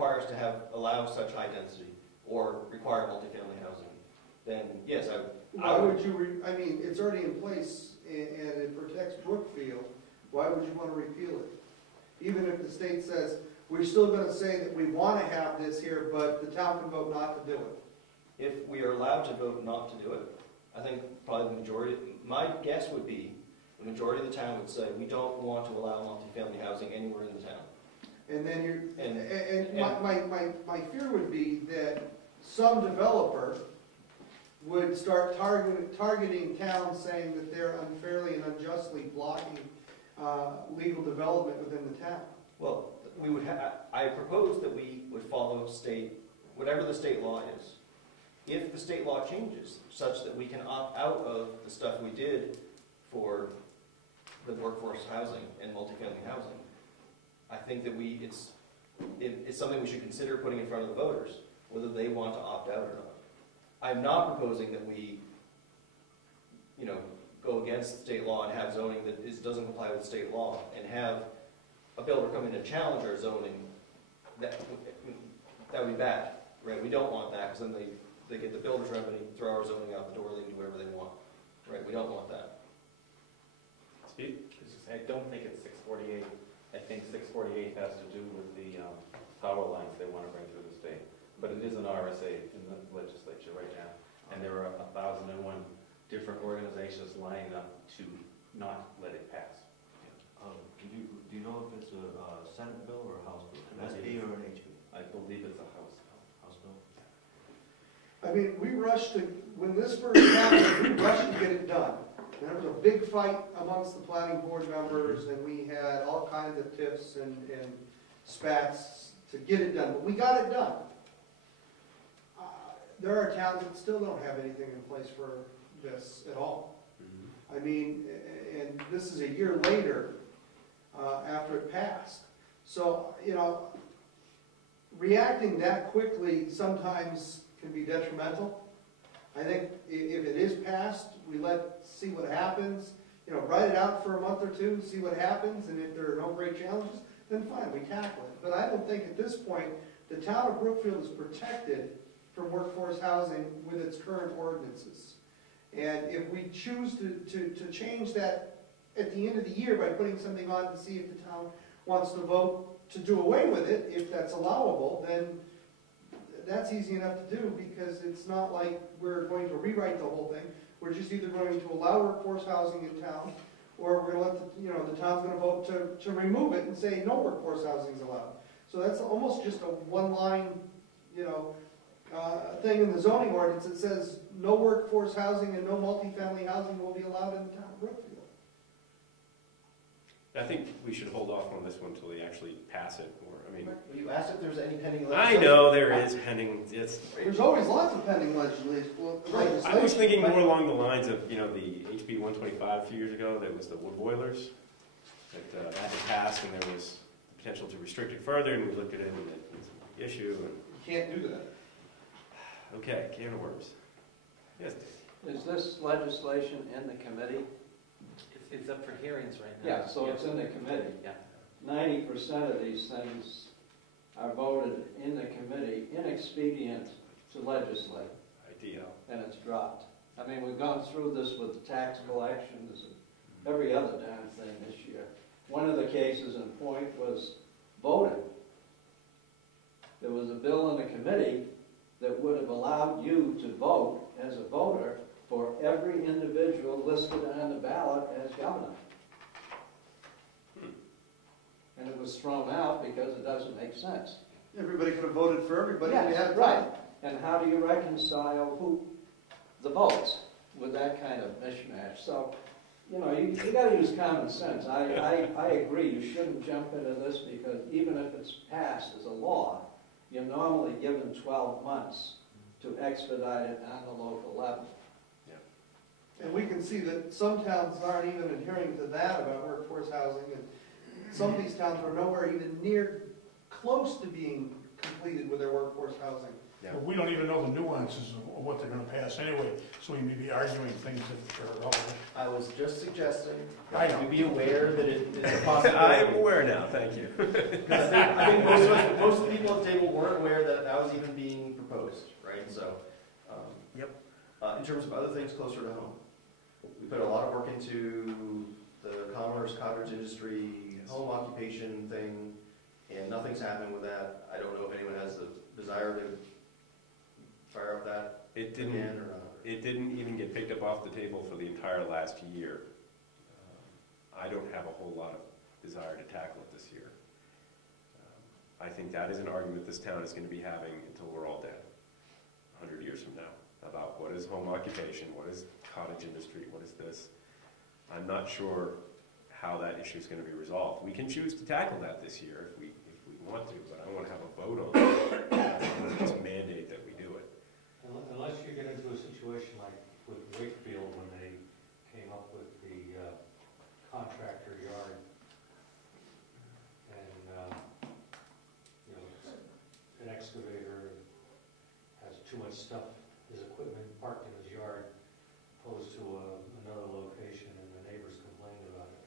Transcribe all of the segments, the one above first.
require us to allow such high density or require multifamily housing, then yes, Why would you, I mean, it's already in place and it protects Brookfield. Why would you want to repeal it? Even if the state says, we're still going to say that we want to have this here, but the town can vote not to do it. If we are allowed to vote not to do it, I think probably the majority, my guess would be, the majority of the town would say, we don't want to allow multifamily housing anywhere in the town. And then my fear would be that some developer would start targeting towns saying that they're unfairly and unjustly blocking legal development within the town. Well, we would I propose that we would follow whatever the state law is. If the state law changes such that we can opt out of the stuff we did for the workforce housing and multifamily housing, I think that it's something we should consider putting in front of the voters, whether they want to opt out or not. I'm not proposing that we, go against state law and have zoning that doesn't comply with state law and have a builder come in and challenge our zoning. That would be bad, right? We don't want that, because then they get the builder's remedy, throw our zoning out the door, they can do whatever they want, right? We don't want that. Steve? I don't think it's 648. I think 648 has to do with the power lines they want to bring through the state. But it is an RSA in the legislature right now, and there are 1,001 different organizations lining up to not let it pass. Do you know if it's a Senate bill or a House bill? An SB or an HB? I believe it's a House bill. I mean, we rushed to, when this first happened, we rushed to get it done. And there was a big fight amongst the planning board members, and we had all kinds of tiffs and spats to get it done. But we got it done. There are towns that still don't have anything in place for this at all. I mean, and this is a year later after it passed. So, reacting that quickly sometimes can be detrimental. I think if it is passed, we see what happens. Write it out for a month or two, see what happens, and if there are no great challenges, then fine, we tackle it. But I don't think at this point the town of Brookfield is protected from workforce housing with its current ordinances. And if we choose to change that at the end of the year by putting something on to see if the town wants to vote to do away with it, if that's allowable, then that's easy enough to do, because it's not like we're going to rewrite the whole thing. We're just either going to allow workforce housing in town, or we're going to let the town's going to vote to remove it and say no workforce housing is allowed. So that's almost just a one-line, thing in the zoning ordinance that says no workforce housing and no multifamily housing will be allowed in the town of Brookfield. I think we should hold off on this one until they actually pass it. You asked if there's any pending legislation. I know there is pending. There's always lots of pending legislation. I was thinking more along the lines of the HB 125 a few years ago. That was the wood boilers that had to pass, and there was the potential to restrict it further, and we looked at it, and it was an issue. And you can't do that. Okay, can of worms. Yes. Is this legislation in the committee? It's up for hearings right now. Yeah, so it's in the committee. Yeah. 90% of these things are voted in the committee inexpedient to legislate. Ideal. And it's dropped. I mean, we've gone through this with tax collections and every other damn thing this year. One of the cases in point was voting. There was a bill in the committee that would have allowed you to vote as a voter for every individual listed on the ballot as governor. And it was thrown out because it doesn't make sense. Everybody could have voted for everybody. Yes, right. And how do you reconcile the votes with that kind of mishmash? So, you got to use common sense. I agree. You shouldn't jump into this, because even if it's passed as a law, you're normally given 12 months to expedite it on the local level. Yeah. And we can see that some towns aren't even adhering to that about workforce housing, and some of these towns are nowhere even near close to being completed with their workforce housing. Yeah. But we don't even know the nuances of what they're gonna pass anyway, so we may be arguing things that are relevant. I was just suggesting I that know. you be aware that it is a possibility. I am aware now, thank you. Because I think most of the people at the table weren't aware that that was even being proposed, right? So, Yep. in terms of other things closer to home, we put a lot of work into the commerce, cottage industry, home occupation thing, and nothing's happening with that. I don't know if anyone has the desire to fire up that It again didn't, or not. it didn't even get picked up off the table for the entire last year. I don't have a whole lot of desire to tackle it this year. I think that is an argument this town is going to be having until we're all dead, 100 years from now, about what is home occupation, what is cottage industry, what is this. I'm not sure how that issue is going to be resolved. We can choose to tackle that this year if we want to, but I want to have a vote on it. I don't want to just mandate that we do it. Unless you get into a situation like with Wakefield when they came up with the contractor yard, and you know, an excavator has too much stuff, his equipment parked in his yard, opposed to another location, and the neighbors complained about it.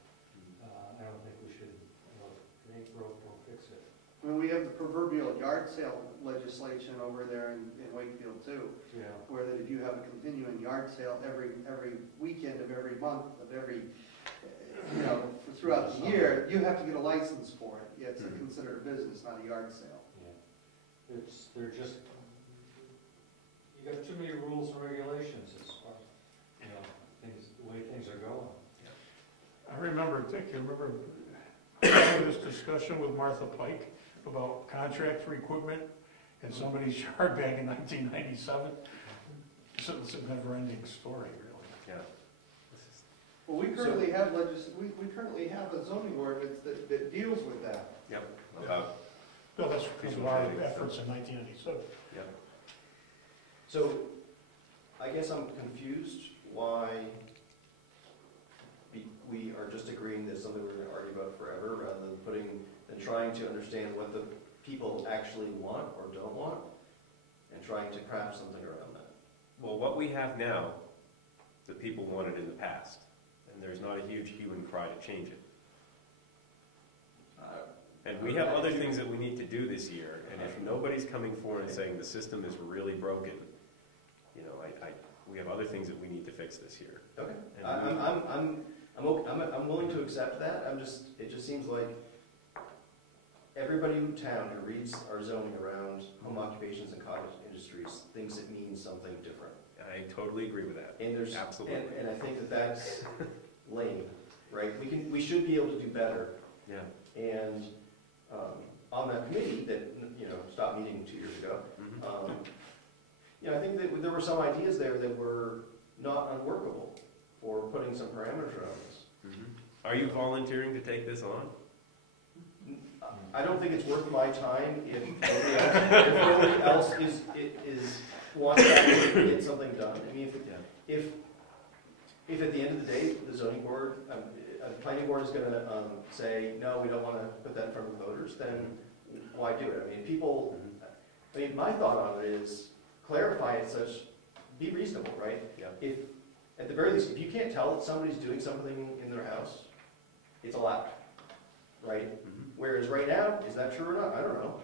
I don't think we should, you know, if it ain't broke, don't fix it. I mean, we have the proverbial yard sale legislation over there in Wakefield too, Yeah. where that if you have a continuing yard sale every weekend of every month of every, you know, throughout the year, you have to get a license for it. It's considered a business, not a yard sale. Yeah. They're just, you got too many rules and regulations as far, you know, things, the way things are going. I remember, Dick, you remember having this discussion with Martha Pike about contract for equipment in somebody's yard back in 1997? It's a never-ending story, really. Yeah. Well, we currently have we currently have a zoning ordinance that deals with that. Yep. No, that's because of our efforts in 1997. Yep. So, I guess I'm confused why we are just agreeing that something we're going to argue about forever, rather than trying to understand what the people actually want or don't want, and trying to craft something around that. Well, what we have now, the people wanted in the past, and there's not a huge hue and cry to change it. And we have other things that we need to do this year, and if nobody's coming forward and saying the system is really broken, you know, we have other things that we need to fix this year. Okay. And I'm willing to accept that. It just seems like everybody in town who reads our zoning around home occupations and cottage industries thinks it means something different. I totally agree with that. And there's Absolutely. and I think that's lame, right? We should be able to do better. Yeah. And on that committee that stopped meeting 2 years ago, I think that there were some ideas there that were not unworkable for putting some parameters around this. Are you volunteering to take this on? I don't think it's worth my time if nobody else is wants to actually get something done. I mean, if at the end of the day the zoning board, the planning board is going to say no, we don't want to put that in front of the voters, then why do it? I mean, my thought on it is clarify it such, be reasonable, right? Yeah. If at the very least, if you can't tell that somebody's doing something in their house, it's allowed, right? Whereas right now, is that true or not? I don't know.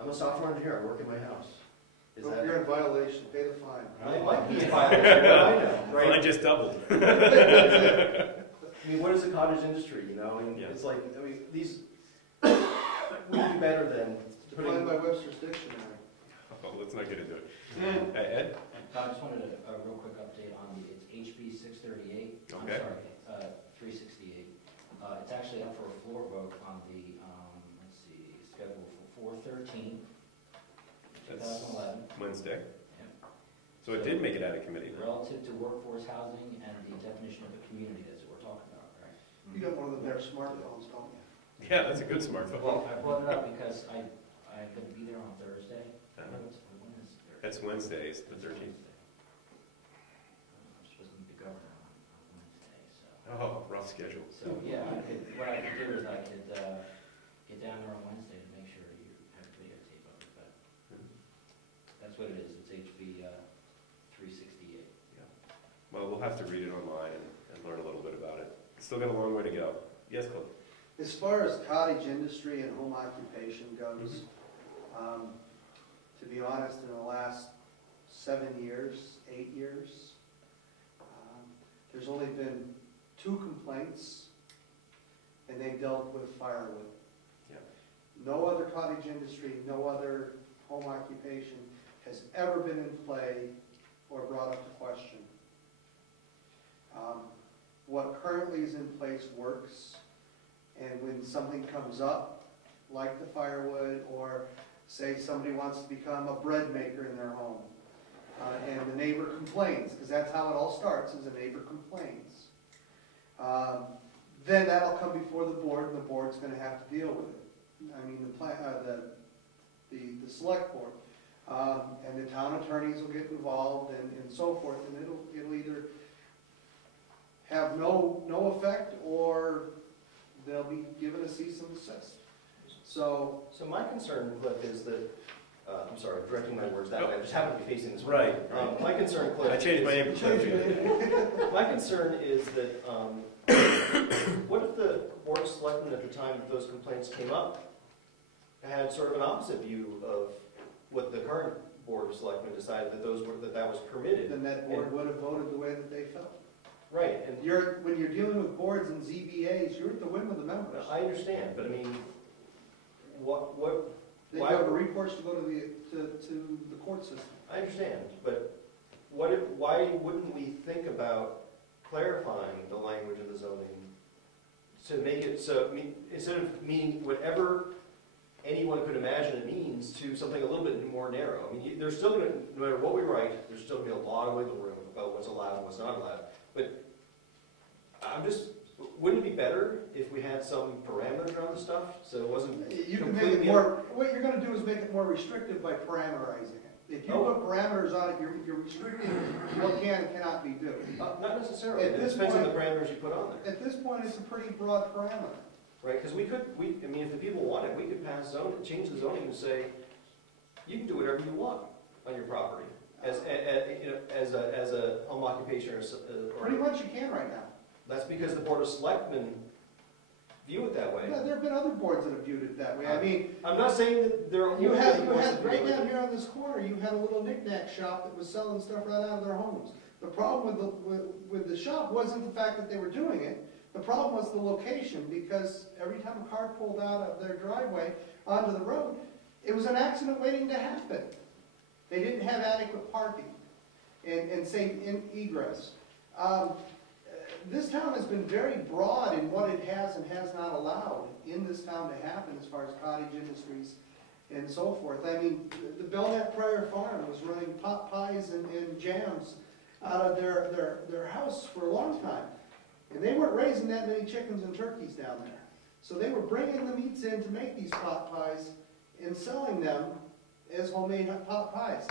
I'm a software engineer. I work in my house. Is Well, that? if you're in violation, pay the fine. Well, it might be a violation, but I know, Well, I right? just doubled. I mean, what is the cottage industry? And Yeah. it's like, these we do better than Defined putting. by Webster's Dictionary. Oh, let's not get into it. Ed? I just wanted a real quick update on it's HB 638. Okay. I'm sorry, 368. It's actually up for a floor vote on the, schedule for 4/13, That's 2011. Wednesday. Yep. So it did make it out of committee. Relative to workforce housing and the definition of a community, that's what we're talking about, right? You got one of them there smartphones, don't you? Yeah, that's a good smartphone. Well, I brought it up because I'm going to be there on Thursday. When is Thursday? That's Wednesday, it's the 13th. I'm supposed to meet the governor on Wednesday, so. Oh, rough schedule. So, yeah, what I could do is I could get down there on Wednesday to make sure you have a videotape of it, but have to read it online and learn a little bit about it. Still got a long way to go. Yes, Cliff? As far as cottage industry and home occupation goes, to be honest, in the last 7 years, 8 years, there's only been 2 complaints, and they dealt with firewood. Yeah. No other cottage industry, no other home occupation has ever been in play or brought up to question. What currently is in place works, and when something comes up, like the firewood, or say somebody wants to become a bread maker in their home, and the neighbor complains, because that's how it all starts, is a neighbor complains. Then that'll come before the board, and the board's going to have to deal with it. I mean, the select board, and the town attorneys will get involved, and so forth, and it'll either have no effect, or they'll be given a cease and desist. So my concern, Cliff, is that, I'm sorry, directing my words that way, I just happen to be facing this way. Right. My concern, Cliff. I changed my name to Cliff. My concern is that, what if the Board of Selectmen at the time that those complaints came up had sort of an opposite view of what the current Board of Selectmen decided that that was permitted? then that board would have voted the way that they felt. Right, and When you're dealing with boards and ZBAs, you're at the whim of the members. I understand, but I mean, They have a recourse to go to the court system. I understand, but why wouldn't we think about clarifying the language of the zoning to make it so, instead of meaning whatever anyone could imagine it means, to something a little bit more narrow? I mean, there's still going to, no matter what we write, there's still going to be a lot of wiggle room about what's allowed and what's not allowed. But wouldn't it be better if we had some parameters around the stuff, so it wasn't You can make it completely... more, what you're gonna do is make it more restrictive by parameterizing it. If you put parameters on it, you're restricting what can and cannot be done. Not necessarily, At it this depends on the point- parameters you put on there. At this point, it's a pretty broad parameter. Right, because I mean, if the people want it, we could change the zoning and say, you can do whatever you want on your property as a home occupation or Pretty much you can right now. that's because the Board of Selectmen view it that way. Yeah, there have been other boards that have viewed it that way. I mean, I'm not saying that there are you only had, boards that right view it. down here on this corner, you had a little knick-knack shop that was selling stuff right out of their homes. The problem with the shop wasn't the fact that they were doing it. The problem was the location, because every time a car pulled out of their driveway onto the road, it was an accident waiting to happen. They didn't have adequate parking and safe egress. This town has been very broad in what it has and has not allowed in this town to happen as far as cottage industries and so forth. I mean, the Belknap Pryor Farm was running pot pies and jams out of their house for a long time. And they weren't raising that many chickens and turkeys down there. So they were bringing the meats in to make these pot pies and selling them as homemade pot pies.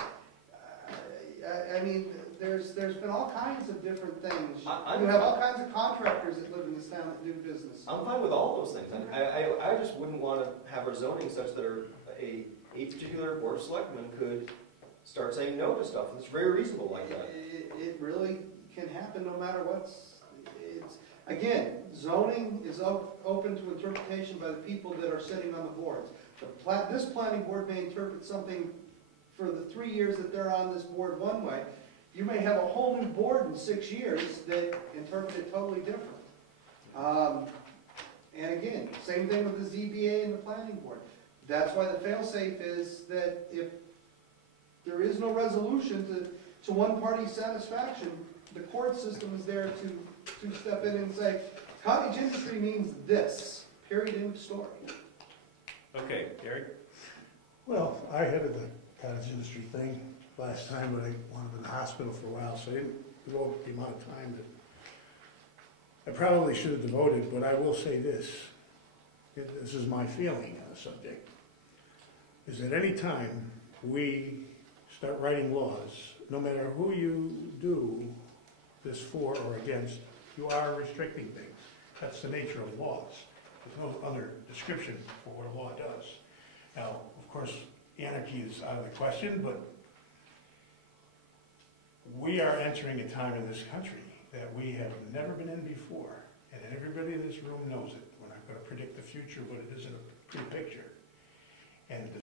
I mean, there's been all kinds of different things. You have all kinds of contractors that live in this town that do business. I'm fine with all those things. I just wouldn't want to have our zoning such that a particular Board of Selectmen could start saying no to stuff that's very reasonable like that. It really can happen no matter again, zoning is open to interpretation by the people that are sitting on the boards. This planning board may interpret something for the 3 years that they're on this board one way. You may have a whole new board in 6 years that interpret it totally different. And again, same thing with the ZBA and the planning board. That's why the fail-safe is that if there is no resolution to one party's satisfaction, the court system is there to step in and say, cottage industry means this, period, end of story. Okay, Gary? Well, I headed the cottage industry thing last time, but I wound up in the hospital for a while, so I didn't devote the amount of time that I probably should have devoted, but I will say this. This is my feeling on the subject, is that any time we start writing laws, no matter who you do this for or against, you are restricting things. That's the nature of laws. There's no other description for what a law does. Now, of course, anarchy is out of the question, but we are entering a time in this country that we have never been in before, and everybody in this room knows it. We're not gonna predict the future, but it isn't a pretty picture. And the